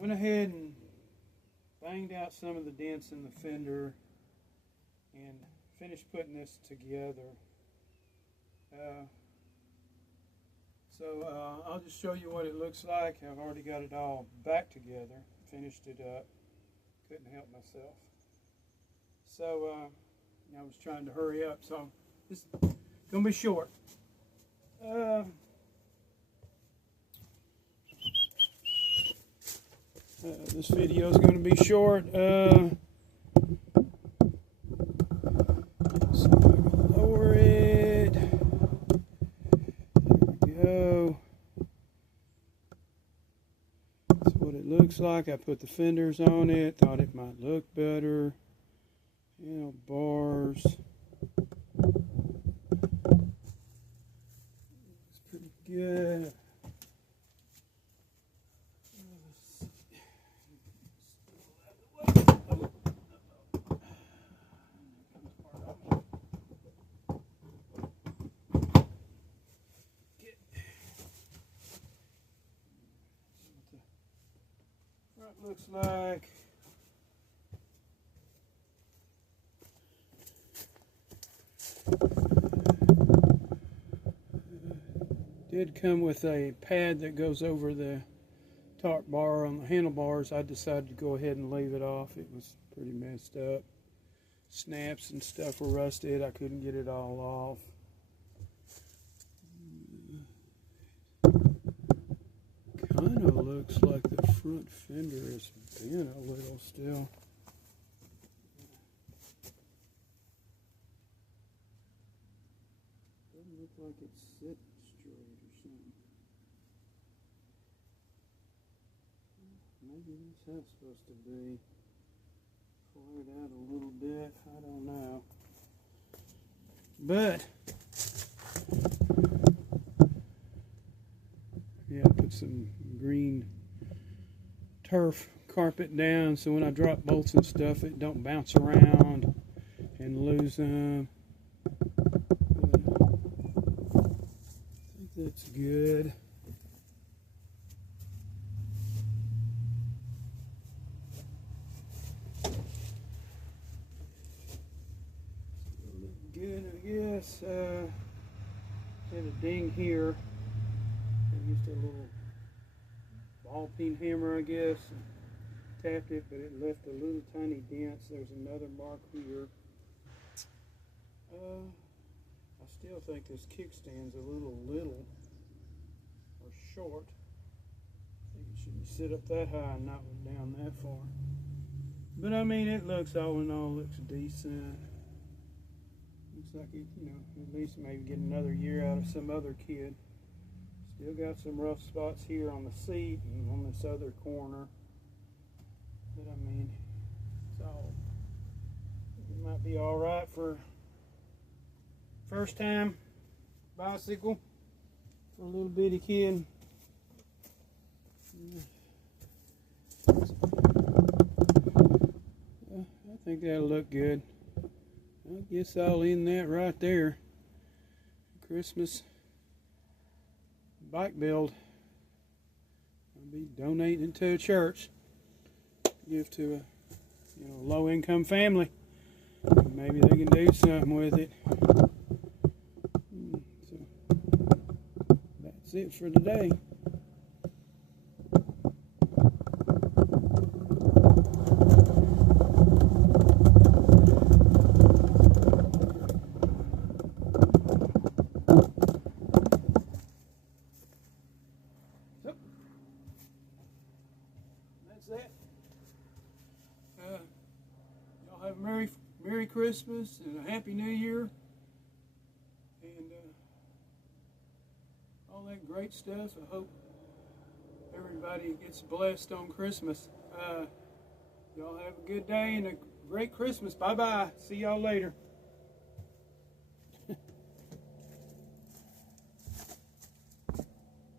went ahead and banged out some of the dents in the fender and finished putting this together. I'll just show you what it looks like. I've already got it all back together, finished it up. Couldn't help myself. So I was trying to hurry up, so it's gonna be short. This video is going to be short. So I can lower it. There we go. That's what it looks like. I put the fenders on it. Thought it might look better. You know, bars. It's pretty good. Looks like did come with a pad that goes over the top bar on the handlebars. I decided to go ahead and leave it off. It was pretty messed up. Snaps and stuff were rusted. I couldn't get it all off. Kind of looks like the front fender is bent a little still. Doesn't look like it's sitting straight or something. Maybe that's how it's supposed to be. Pull it out a little bit. I don't know. But yeah, put some green turf carpet down so when I drop bolts and stuff it don't bounce around and lose them. I think that's good. Look good, I guess. Had a ding here. I used a little ball peen hammer, I guess, and tapped it, but it left a little tiny dents. There's another mark here. I still think this kickstand's a little or short. I think it shouldn't sit up that high and not down that far. But I mean, it looks, all in all, looks decent. Looks like it, you know, at least maybe get another year out of some other kid. Still got some rough spots here on the seat and on this other corner. But I mean, it's all, it might be all right for first time bicycle for a little bitty kid. I think that'll look good. I guess I'll end that right there. Christmas bike build. I'll be donating it to a church. Give to a low-income family. Maybe they can do something with it. So that's it for today. Y'all have a Merry Christmas and a Happy New Year and all that great stuff. I hope everybody gets blessed on Christmas. Y'all have a good day and a great Christmas. Bye-bye. See y'all later.